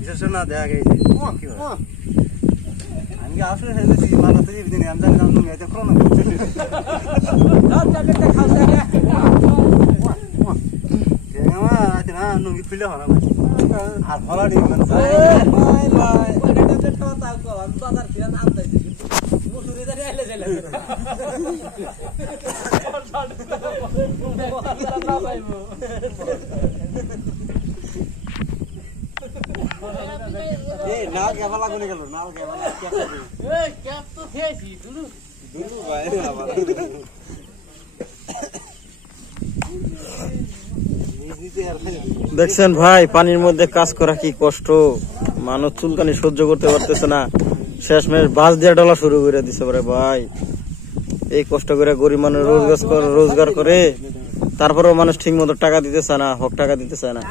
বিশেষ না দেখা গেছে আমি আসলে হেলেছি মালা তো দিন আমি জানি নাম তুমি এত ক্রোনো করছিস দাও ট্যাবলেটটা খাও সারা কেমন আছে না নুঙ্গি খুলে হনা আর হলাড়ি মানে বাই বাই ওটা ট্যাবলেট খাও তাও কো আমি বাজার থেকে আনতে দিছি মুসুরি ধরে আইলে যাইলে না পাইবো এই নাল কেমন লাগুনি গেল নাল কেমন এই ক্যাপ তো থেছি দুলু দুলু ভাই আবার দেখছেন ভাই পানির মধ্যে কাজ করা কি কষ্ট মানুষ চুলকানি সহ্য করতে পারতেছে না শেষমেশ বাস দিয়ে ডলা শুরু করে দিছে পরে ভাই এই কষ্ট করে গরিব মানুষ রোজগার করে তারপরেও মানুষ ঠিক মতো টাকা দিতে চায় না হক টাকা দিতে চায় না